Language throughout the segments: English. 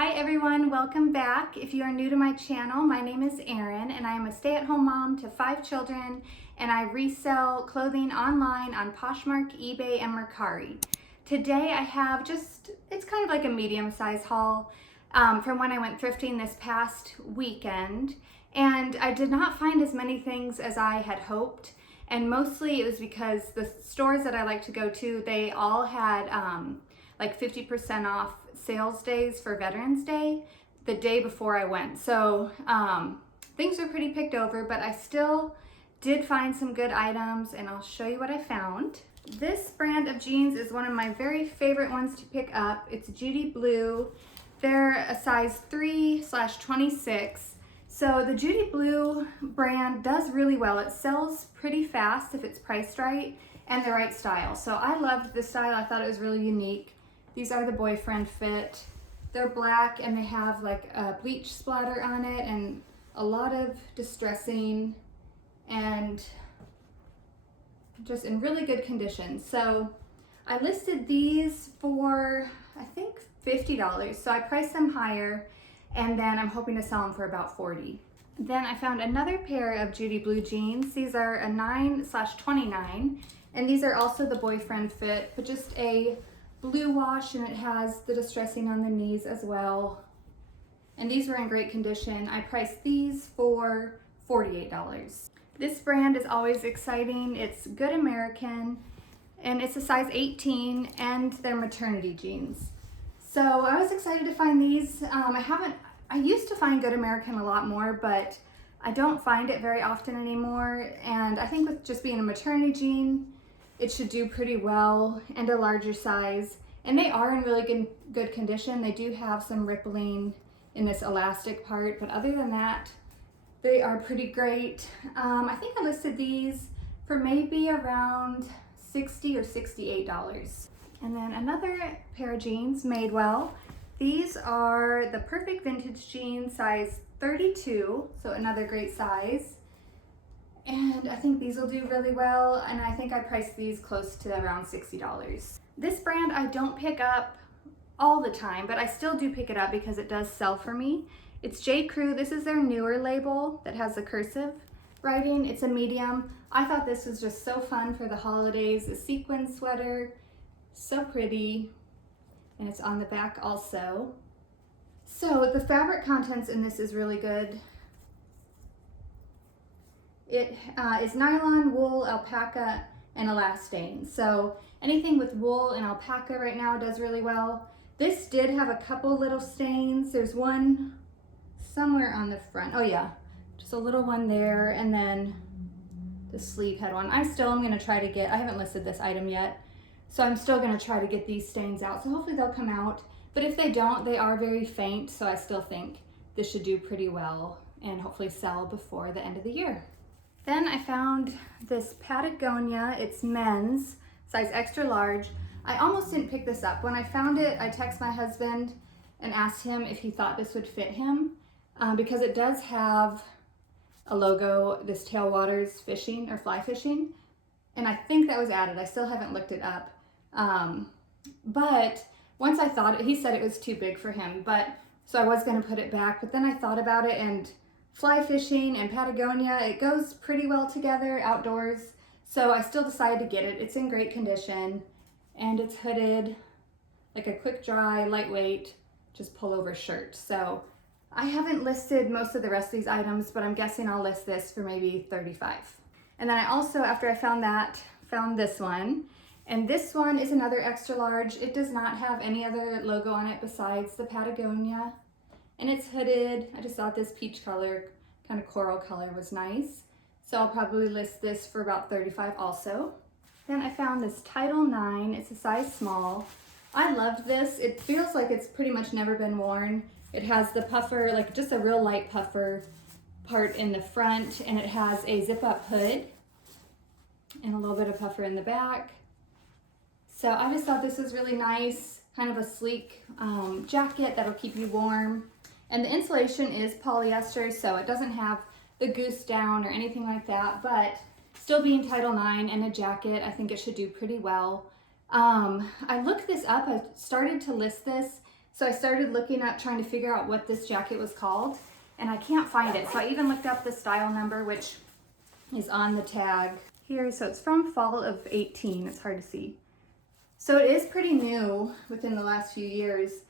Hi everyone, welcome back. If you are new to my channel, my name is Erin and I am a stay-at-home mom to 5 children and I resell clothing online on Poshmark, eBay, and Mercari. Today I have it's kind of like a medium-sized haul from when I went thrifting this past weekend, and I did not find as many things as I had hoped, and mostly it was because the stores that I like to go to, they all had like 50% off sales days for Veterans Day the day before I went. So things were pretty picked over, but I still did find some good items and I'll show you what I found. This brand of jeans is one of my very favorite ones to pick up. It's Judy Blue. They're a size 3/26. So the Judy Blue brand does really well. It sells pretty fast if it's priced right and the right style. So I loved this style. I thought it was really unique. These are the boyfriend fit. They're black and they have like a bleach splatter on it and a lot of distressing and just in really good condition. So I listed these for, I think, $50. So I priced them higher and then I'm hoping to sell them for about $40. Then I found another pair of Judy Blue jeans. These are a 9/29 and these are also the boyfriend fit, but just a blue wash, and it has the distressing on the knees as well. And these were in great condition. I priced these for $48. This brand is always exciting. It's Good American and it's a size 18 and they're maternity jeans. So I was excited to find these. I used to find Good American a lot more, but I don't find it very often anymore. And I think with just being a maternity jean, it should do pretty well, and a larger size. And they are in really good condition. They do have some rippling in this elastic part, but other than that, they are pretty great. I think I listed these for maybe around $60 or $68. And then another pair of jeans, Madewell. These are the perfect vintage jeans, size 32, so another great size. And I think these will do really well, and I think I priced these close to around $60. This brand I don't pick up all the time, but I still do pick it up because it does sell for me. It's J. Crew. This is their newer label that has the cursive writing. It's a medium. I thought this was just so fun for the holidays. A sequin sweater, so pretty, and it's on the back also. So the fabric contents in this is really good. It is nylon, wool, alpaca, and elastane. So anything with wool and alpaca right now does really well. This did have a couple little stains. There's one somewhere on the front. Oh yeah, just a little one there, and then the sleeve had one. I still am gonna try to get, I haven't listed this item yet, so I'm still gonna try to get these stains out. So hopefully they'll come out. But if they don't, they are very faint, so I still think this should do pretty well and hopefully sell before the end of the year. Then I found this Patagonia. It's men's, size extra large. I almost didn't pick this up. When I found it, I texted my husband and asked him if he thought this would fit him because it does have a logo, this Tailwaters fishing or fly fishing, and I think that was added. I still haven't looked it up. But once I thought it, he said it was too big for him, so I was gonna put it back, but then I thought about it, and fly fishing and Patagonia, it goes pretty well together outdoors. So I still decided to get it. It's in great condition and it's hooded, like a quick dry, lightweight, just pullover shirt. So I haven't listed most of the rest of these items, but I'm guessing I'll list this for maybe $35. And then I also, after I found that, found this one. And this one is another extra large. It does not have any other logo on it besides the Patagonia. And it's hooded. I just thought this peach color, kind of coral color, was nice. So I'll probably list this for about $35 also. Then I found this Title 9. It's a size small. I loved this. It feels like it's pretty much never been worn. It has the puffer, like just a real light puffer part in the front, and it has a zip up hood and a little bit of puffer in the back. So I just thought this was really nice, kind of a sleek jacket that'll keep you warm. And the insulation is polyester, so it doesn't have the goose down or anything like that, but still being Title 9 and a jacket, I think it should do pretty well. I looked this up. I started to list this So I started looking up, trying to figure out what this jacket was called, and I can't find it. So I even looked up the style number, which is on the tag here. So it's from fall of 18. It's hard to see. So it is pretty new within the last few years.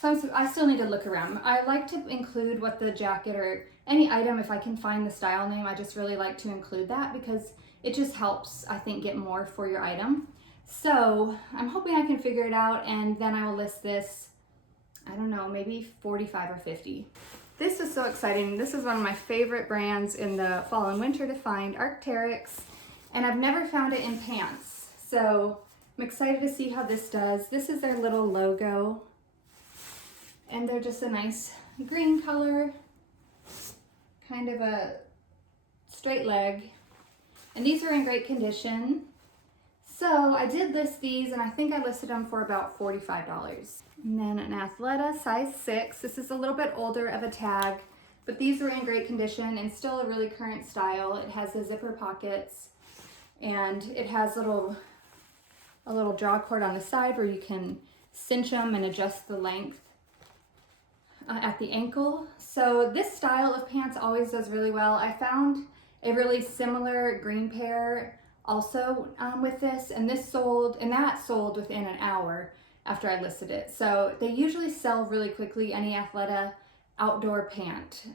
So I still need to look around. I like to include what the jacket or any item, if I can find the style name, I just really like to include that because it just helps, I think, get more for your item. So I'm hoping I can figure it out, and then I will list this, I don't know, maybe 45 or 50. This is so exciting. This is one of my favorite brands in the fall and winter to find, Arc'teryx, and I've never found it in pants. So I'm excited to see how this does. This is their little logo, and they're just a nice green color, kind of a straight leg. And these are in great condition. So I did list these, and I think I listed them for about $45. And then an Athleta size 6. This is a little bit older of a tag, but these are in great condition and still a really current style. It has the zipper pockets, and it has a little jaw cord on the side where you can cinch them and adjust the length at the ankle. So this style of pants always does really well. I found a really similar green pair also with this, and that sold within an hour after I listed it. So they usually sell really quickly, any Athleta outdoor pant.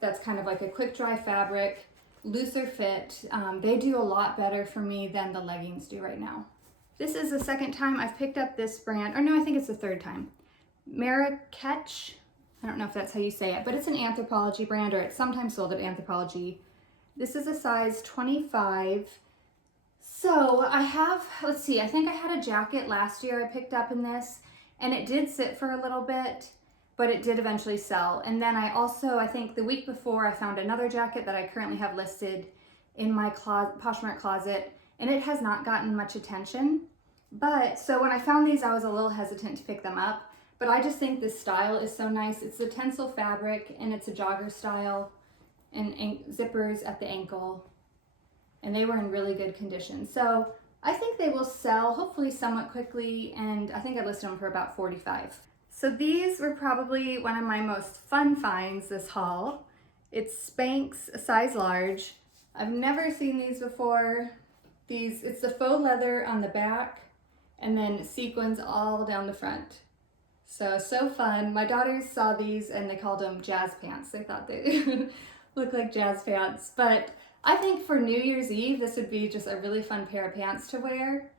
That's kind of like a quick dry fabric, looser fit. They do a lot better for me than the leggings do right now. This is the second time I've picked up this brand, or no, I think it's the third time. Marrakech, I don't know if that's how you say it, but it's an Anthropologie brand, or it's sometimes sold at Anthropologie. This is a size 25. So I have, let's see, I think I had a jacket last year I picked up in this, and it did sit for a little bit, but it did eventually sell. And then I think the week before, I found another jacket that I currently have listed in my Poshmark Closet, and it has not gotten much attention. But so when I found these, I was a little hesitant to pick them up, but I just think this style is so nice. It's the Tencel fabric, and it's a jogger style, and zippers at the ankle, and they were in really good condition. So I think they will sell hopefully somewhat quickly, and I think I listed them for about 45. So these were probably one of my most fun finds this haul. It's Spanx, a size large. I've never seen these before. It's the faux leather on the back, and then sequins all down the front. So fun. My daughters saw these and they called them jazz pants. They thought they looked like jazz pants. But I think for New Year's Eve, this would be just a really fun pair of pants to wear,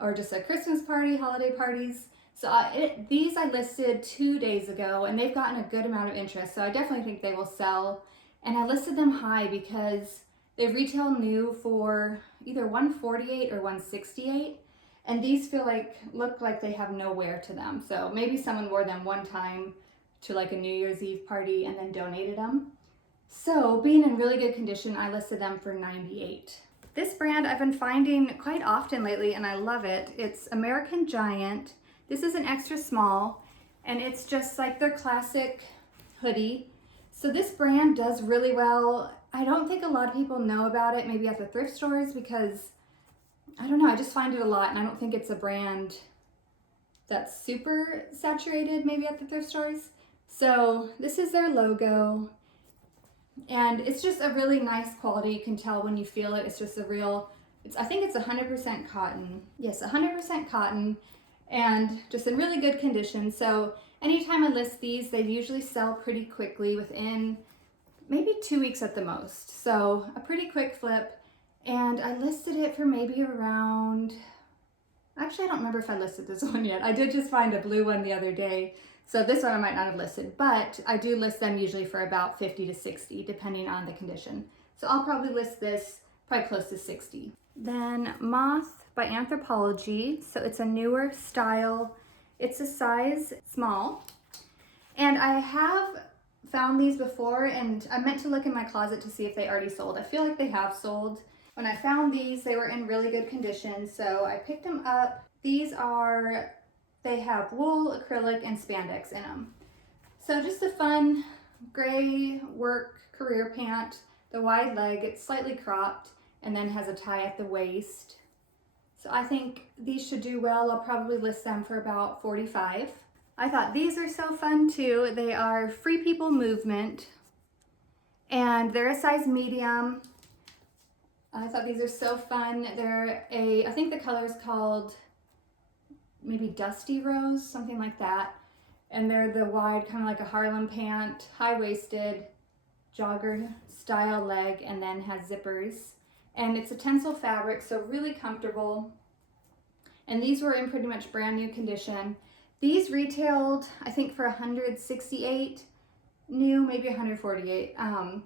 or just a Christmas party, holiday parties. So these I listed 2 days ago, and they've gotten a good amount of interest. So I definitely think they will sell. And I listed them high because they retail new for either $148 or $168. And these look like they have no wear to them. So maybe someone wore them one time to like a New Year's Eve party and then donated them. So being in really good condition, I listed them for $98. This brand I've been finding quite often lately, and I love it. It's American Giant. This is an extra small, and it's just like their classic hoodie. So this brand does really well. I don't think a lot of people know about it, maybe at the thrift stores, because I don't know, I just find it a lot, and I don't think it's a brand that's super saturated maybe at the thrift stores. So this is their logo, and it's just a really nice quality. You can tell when you feel it. It's just I think it's 100% cotton. Yes, 100% cotton, and just in really good condition. So anytime I list these, they usually sell pretty quickly, within maybe 2 weeks at the most. So a pretty quick flip. And I listed it for maybe around, actually I don't remember if I listed this one yet. I did just find a blue one the other day. So this one I might not have listed, but I do list them usually for about 50 to 60, depending on the condition. So I'll probably list this probably close to 60. Then Moth by Anthropologie. So it's a newer style. It's a size small. And I have found these before, and I meant to look in my closet to see if they already sold. I feel like they have sold. When I found these, they were in really good condition, so I picked them up. They have wool, acrylic, and spandex in them. So just a fun gray work career pant, the wide leg, it's slightly cropped, and then has a tie at the waist. So I think these should do well. I'll probably list them for about 45. I thought these are so fun too. They are Free People Movement, and they're a size medium. I thought these are so fun. I think the color is called maybe Dusty Rose, something like that. And they're the wide, kind of like a Harlem pant, high-waisted, jogger style leg, and then has zippers. And it's a tencel fabric, so really comfortable. And these were in pretty much brand new condition. These retailed, I think, for $168 new, maybe $148.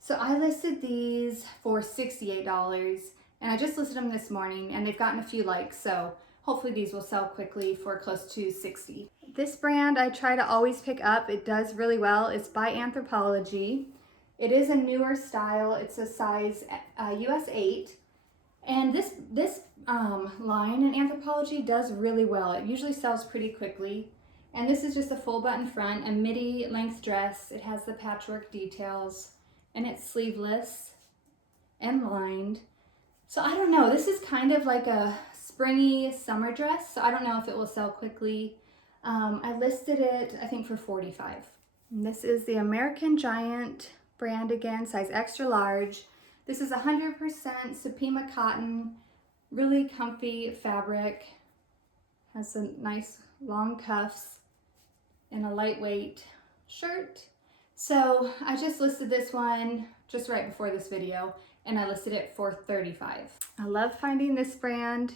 So I listed these for $68, and I just listed them this morning, and they've gotten a few likes, so hopefully these will sell quickly for close to $60. This brand I try to always pick up. It does really well. It's by Anthropologie. It is a newer style. It's a size US 8. And this line in Anthropologie does really well. It usually sells pretty quickly. And this is just a full button front, a midi length dress. It has the patchwork details, and it's sleeveless and lined. So I don't know, this is kind of like a springy summer dress, so I don't know if it will sell quickly. I listed it, I think, for $45. And this is the American Giant brand again, size extra large. This is 100% Supima cotton, really comfy fabric. Has some nice long cuffs and a lightweight shirt. So I just listed this one just right before this video, and I listed it for $35. I love finding this brand.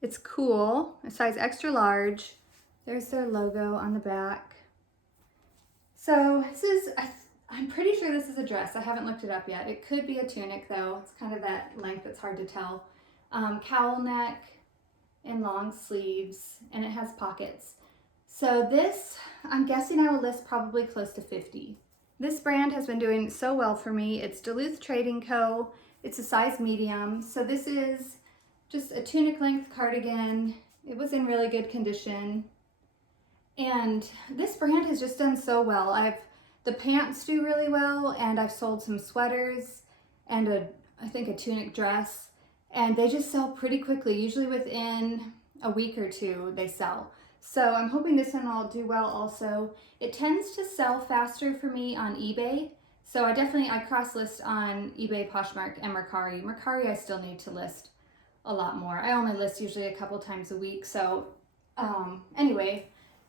It's cool, a size extra large. There's their logo on the back. So this is, I'm pretty sure this is a dress. I haven't looked it up yet. It could be a tunic though. It's kind of that length that's hard to tell. Cowl neck and long sleeves, and it has pockets. So this, I'm guessing I will list probably close to $50. This brand has been doing so well for me. It's Duluth Trading Co. It's a size medium. So this is just a tunic length cardigan. It was in really good condition. And this brand has just done so well. The pants do really well, and I've sold some sweaters and I think a tunic dress, and they just sell pretty quickly. Usually within a week or two they sell. So I'm hoping this one will do well also. It tends to sell faster for me on eBay. So I cross list on eBay, Poshmark, and Mercari. Mercari I still need to list a lot more. I only list usually a couple times a week. So anyway,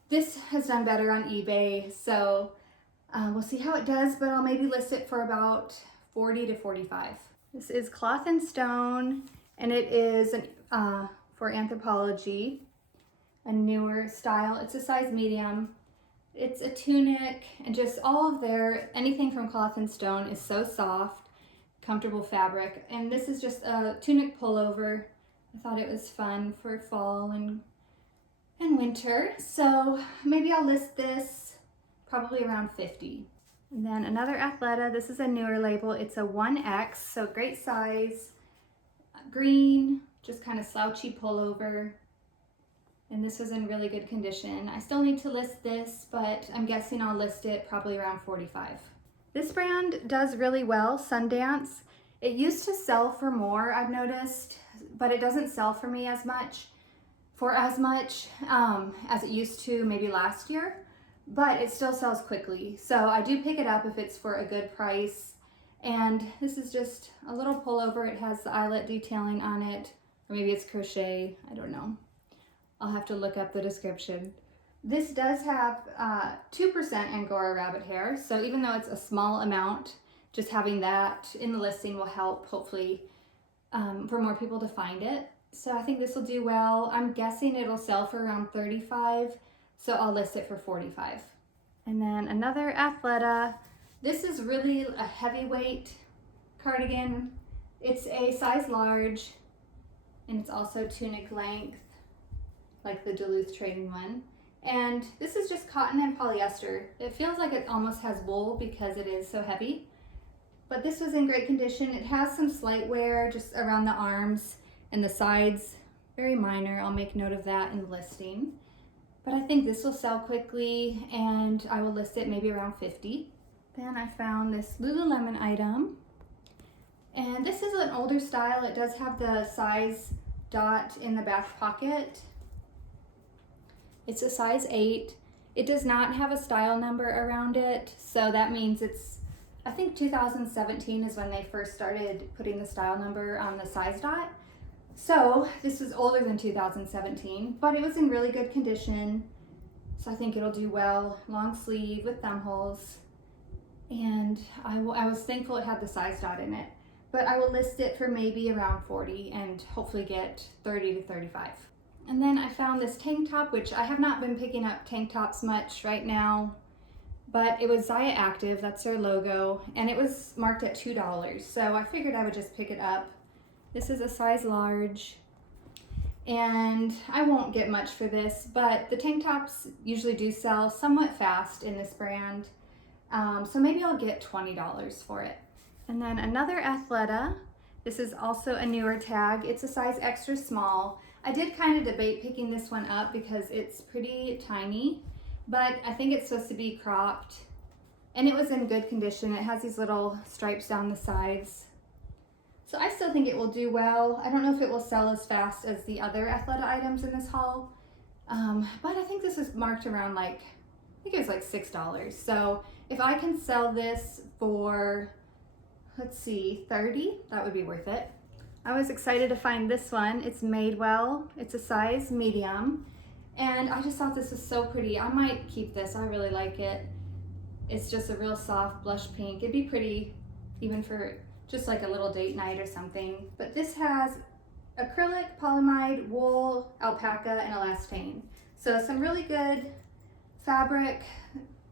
this has done better on eBay. So we'll see how it does, but I'll maybe list it for about $40 to $45. This is Cloth and Stone, and it is for Anthropologie. A newer style. It's a size medium. It's a tunic, and just all of anything from Cloth and Stone is so soft, comfortable fabric. And this is just a tunic pullover. I thought it was fun for fall and winter. So maybe I'll list this probably around $50. And then another Athleta. This is a newer label. It's a 1X, so great size. Green, just kind of slouchy pullover. And this was in really good condition. I still need to list this, but I'm guessing I'll list it probably around $45. This brand does really well, Sundance. It used to sell for more, I've noticed, but it doesn't sell for me as much as it used to maybe last year, but it still sells quickly. So I do pick it up if it's for a good price. And this is just a little pullover. It has the eyelet detailing on it, or maybe it's crochet, I don't know. I'll have to look up the description. This does have 2% Angora rabbit hair, so even though it's a small amount, just having that in the listing will help, hopefully, for more people to find it. So I think this will do well. I'm guessing it'll sell for around $35, so I'll list it for $45. And then another Athleta. This is really a heavyweight cardigan. It's a size large, and it's also tunic length, like the Duluth Trading one. And this is just cotton and polyester. It feels like it almost has wool because it is so heavy. But this was in great condition. It has some slight wear just around the arms and the sides, very minor. I'll make note of that in the listing. But I think this will sell quickly, and I will list it maybe around $50. Then I found this Lululemon item. And this is an older style. It does have the size dot in the back pocket. It's a size 8, It does not have a style number around it, so that means it's, I think 2017 is when they first started putting the style number on the size dot. So this was older than 2017, but it was in really good condition. So I think it'll do well. Long sleeve with thumb holes. And I was thankful it had the size dot in it. But I will list it for maybe around 40 and hopefully get 30 to 35. And then I found this tank top, which I have not been picking up tank tops much right now, but it was Zaya Active, that's their logo, and it was marked at $2. So I figured I would just pick it up. This is a size large, and I won't get much for this, but the tank tops usually do sell somewhat fast in this brand. So maybe I'll get $20 for it. And then another Athleta. This is also a newer tag. It's a size extra small. I did kind of debate picking this one up because it's pretty tiny, but I think it's supposed to be cropped, and it was in good condition. It has these little stripes down the sides. So I still think it will do well. I don't know if it will sell as fast as the other Athleta items in this haul, but I think this is marked around I think it was like $6. So if I can sell this for, let's see, 30, that would be worth it. I was excited to find this one. It's Madewell. It's a size medium. And I just thought this was so pretty. I might keep this. I really like it. It's just a real soft blush pink. It'd be pretty even for just like a little date night or something. But this has acrylic, polyamide, wool, alpaca, and elastane. So some really good fabric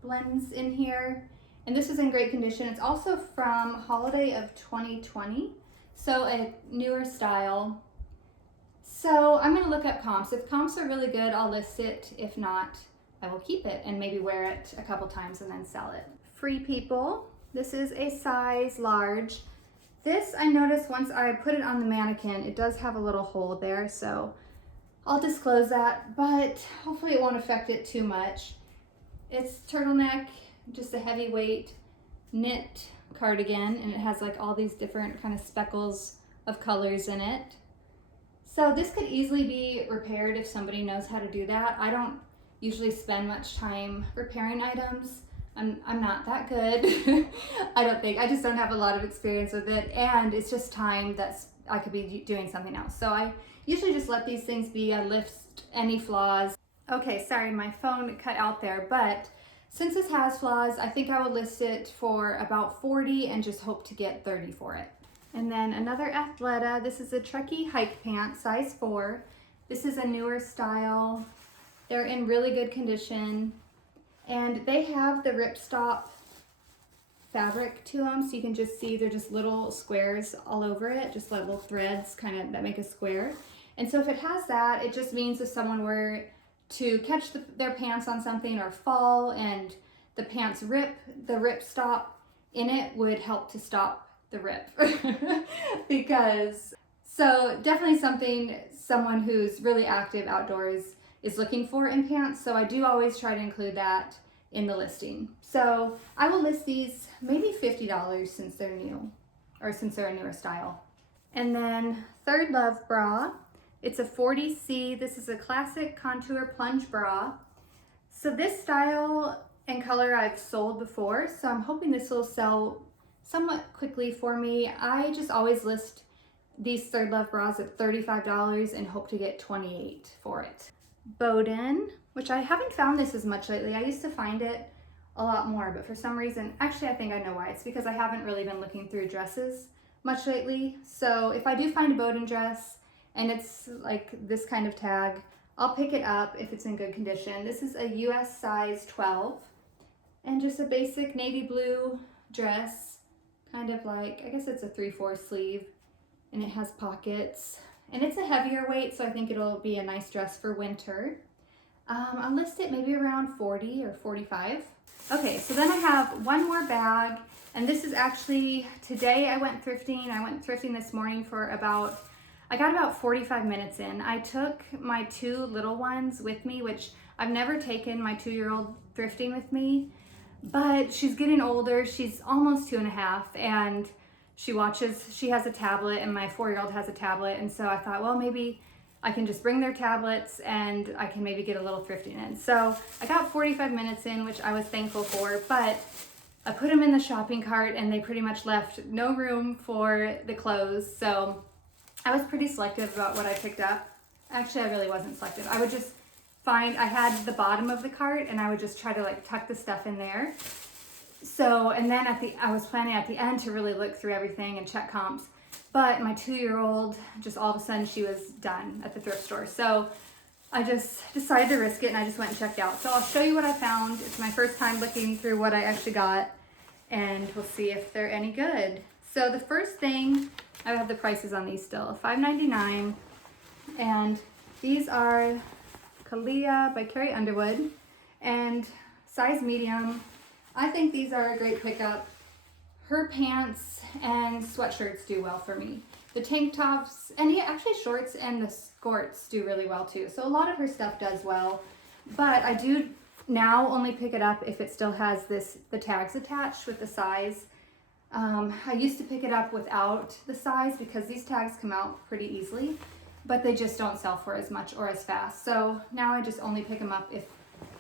blends in here. And this is in great condition. It's also from holiday of 2020. So a newer style. So I'm gonna look up comps. If comps are really good, I'll list it. If not, I will keep it and maybe wear it a couple times and then sell it. Free People. This is a size large. This I noticed once I put it on the mannequin, it does have a little hole there, so I'll disclose that, but hopefully it won't affect it too much. It's turtleneck, just a heavyweight knit cardigan, and it has like all these different kind of speckles of colors in it. So this could easily be repaired if somebody knows how to do that. I don't usually spend much time repairing items. I'm not that good. I don't think. I just don't have a lot of experience with it, and it's just time that I could be doing something else. So I usually just let these things be. I lift any flaws. Okay, sorry, my phone cut out there, but since this has flaws, I think I will list it for about 40 and just hope to get 30 for it. And then another Athleta. This is a Trekkie hike pant, size 4. This is a newer style. They're in really good condition. And they have the ripstop fabric to them, so you can just see they're just little squares all over it, just little threads kind of that make a square. And so if it has that, it just means if someone were to catch their pants on something or fall and the pants rip, the ripstop in it would help to stop the rip. So definitely something someone who's really active outdoors is looking for in pants. So I do always try to include that in the listing. So I will list these maybe $50 since they're new, or since they're a newer style. And then Third Love bra. It's a 40C. This is a classic contour plunge bra. So this style and color I've sold before, so I'm hoping this will sell somewhat quickly for me. I just always list these Third Love bras at $35 and hope to get $28 for it. Bowden, which I haven't found this as much lately. I used to find it a lot more, but for some reason, actually I think I know why. It's because I haven't really been looking through dresses much lately. So if I do find a Bowden dress and it's like this kind of tag, I'll pick it up if it's in good condition. This is a US size 12 and just a basic navy blue dress, kind of like, I guess it's a 3/4 sleeve, and it has pockets. And it's a heavier weight, so I think it'll be a nice dress for winter. I'll list it maybe around 40 or 45. Okay, so then I have one more bag, and this is actually, today I went thrifting. I went thrifting this morning for I got about 45 minutes in. I took my 2 little ones with me, which I've never taken my 2-year-old thrifting with me, but she's getting older. She's almost 2.5, and she has a tablet, and my 4-year-old has a tablet, and so I thought, well, maybe I can just bring their tablets and I can maybe get a little thrifting in. So I got 45 minutes in, which I was thankful for, but I put them in the shopping cart and they pretty much left no room for the clothes. So I was pretty selective about what I picked up. Actually, I really wasn't selective. I would just I had the bottom of the cart and I would just try to like tuck the stuff in there. So, and then I was planning at the end to really look through everything and check comps. But my 2-year-old, just all of a sudden she was done at the thrift store. So I just decided to risk it and I just went and checked out. So I'll show you what I found. It's my first time looking through what I actually got and we'll see if they're any good. So the first thing, I have the prices on these still, $5.99. And these are Kalia by Carrie Underwood and size medium. I think these are a great pickup. Her pants and sweatshirts do well for me. The tank tops, and actually shorts and the skirts do really well too. So a lot of her stuff does well, but I do now only pick it up if it still has the tags attached with the size. I used to pick it up without the size because these tags come out pretty easily, but they just don't sell for as much or as fast. So now I just only pick them up if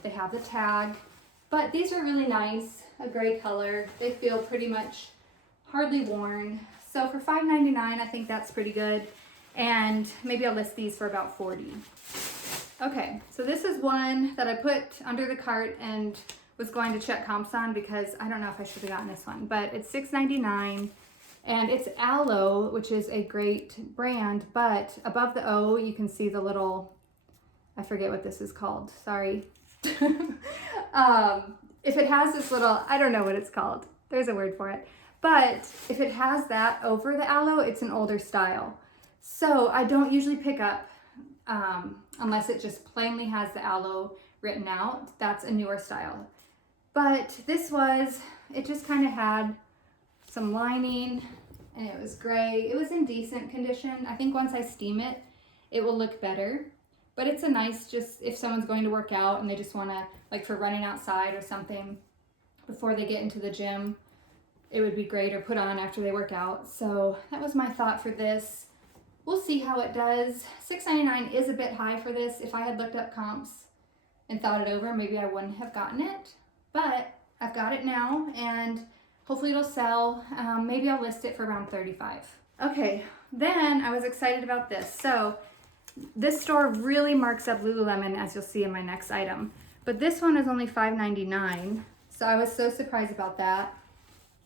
they have the tag. But these are really nice, a gray color. They feel pretty much hardly worn. So for $5.99, I think that's pretty good. And maybe I'll list these for about $40. Okay, so this is one that I put under the cart and was going to check comps on because I don't know if I should have gotten this one, but it's $6.99 and it's Aloe, which is a great brand, but above the O, you can see the little, I forget what this is called, sorry. If it has this little, I don't know what it's called. There's a word for it. But if it has that over the Aloe, it's an older style. So I don't usually pick up unless it just plainly has the Aloe written out. That's a newer style. But this it just kind of had some lining and it was gray. It was in decent condition. I think once I steam it, it will look better. But it's a nice, just if someone's going to work out and they just want to, like for running outside or something before they get into the gym, it would be great, or put on after they work out. So that was my thought for this. We'll see how it does. $6.99 is a bit high for this. If I had looked up comps and thought it over, maybe I wouldn't have gotten it. But I've got it now and hopefully it'll sell. Maybe I'll list it for around $35. Okay, then I was excited about this. So this store really marks up Lululemon, as you'll see in my next item. But this one is only $5.99, so I was so surprised about that.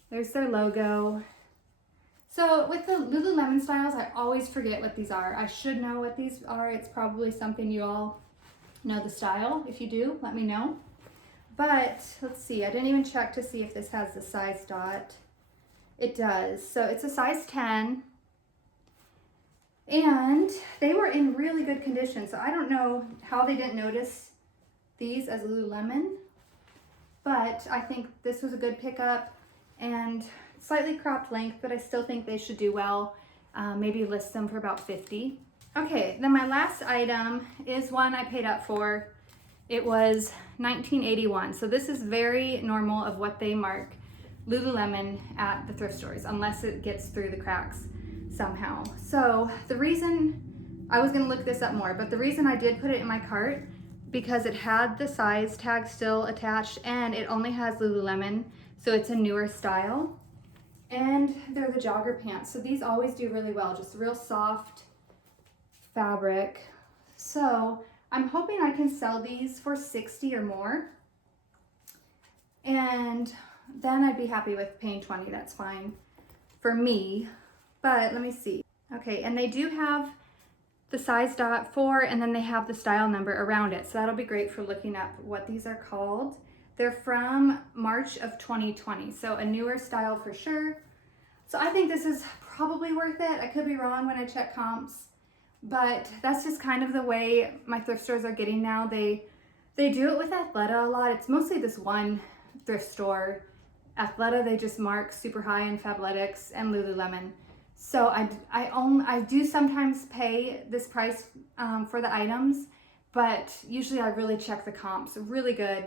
There's their logo. So with the Lululemon styles, I always forget what these are. I should know what these are. It's probably something you all know the style. If you do, let me know. But let's see, I didn't even check to see if this has the size dot. It does. So it's a size 10. And they were in really good condition. So I don't know how they didn't notice these as Lululemon, but I think this was a good pickup and slightly cropped length, but I still think they should do well. Maybe list them for about $50. Okay, then my last item is one I paid up for. It was $19.81. So this is very normal of what they mark Lululemon at the thrift stores, unless it gets through the cracks somehow. So the reason, I was gonna look this up more, but the reason I did put it in my cart, because it had the size tag still attached and it only has Lululemon, so it's a newer style. And they're the jogger pants, so these always do really well, just real soft fabric. So I'm hoping I can sell these for $60 or more. And then I'd be happy with paying $20, that's fine for me. But let me see. Okay, and they do have the size dot for, and then they have the style number around it. So that'll be great for looking up what these are called. They're from March of 2020, so a newer style for sure. So I think this is probably worth it. I could be wrong when I check comps, but that's just kind of the way my thrift stores are getting now. They do it with Athleta a lot. It's mostly this one thrift store. Athleta, they just mark super high in Fabletics and Lululemon. So I do sometimes pay this price for the items, but usually I really check the comps, really good.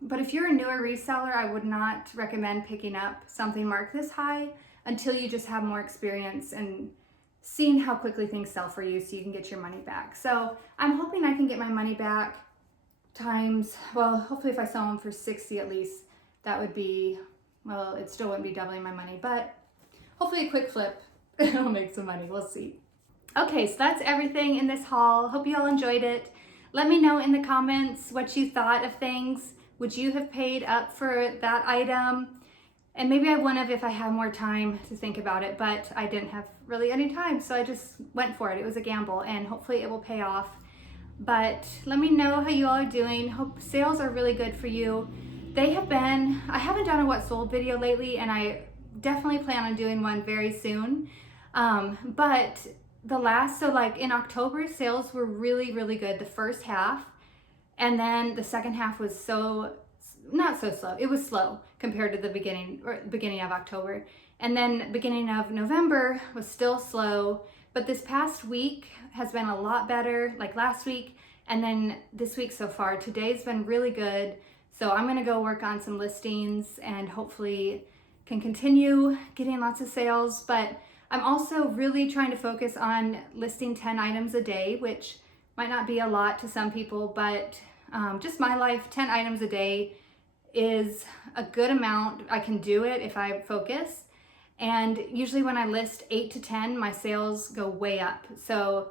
But if you're a newer reseller, I would not recommend picking up something marked this high until you just have more experience and seeing how quickly things sell for you so you can get your money back. So I'm hoping I can get my money back times, well, hopefully if I sell them for 60 at least, that would be, well, it still wouldn't be doubling my money, but hopefully a quick flip, it'll make some money. We'll see. Okay, so that's everything in this haul. Hope you all enjoyed it. Let me know in the comments what you thought of things. Would you have paid up for that item? And maybe I wouldn't have if I had more time to think about it, but I didn't have really any time, so I just went for it. It was a gamble, and hopefully it will pay off. But let me know how you all are doing. Hope sales are really good for you. They have been, I haven't done a what sold video lately, and I definitely plan on doing one very soon. But so like in October, sales were really, really good the first half. And then the second half was not so slow. It was slow compared to the beginning of October. And then beginning of November was still slow. But this past week has been a lot better, like last week. And then this week so far, today's been really good. So I'm gonna go work on some listings and hopefully can continue getting lots of sales. But I'm also really trying to focus on listing 10 items a day, which might not be a lot to some people, but just my life, 10 items a day is a good amount. I can do it if I focus. And usually when I list 8 to 10, my sales go way up. So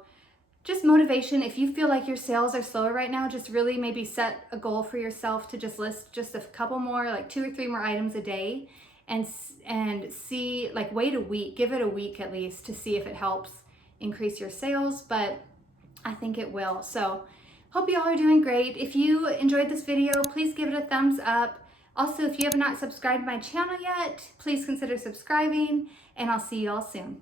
just motivation. If you feel like your sales are slower right now, just really maybe set a goal for yourself to just list just a couple more, like 2 or 3 more items a day, and see, like wait a week, give it a week at least to see if it helps increase your sales, but I think it will. So hope you all are doing great. If you enjoyed this video, please give it a thumbs up. Also, if you have not subscribed to my channel yet, please consider subscribing, and I'll see you all soon.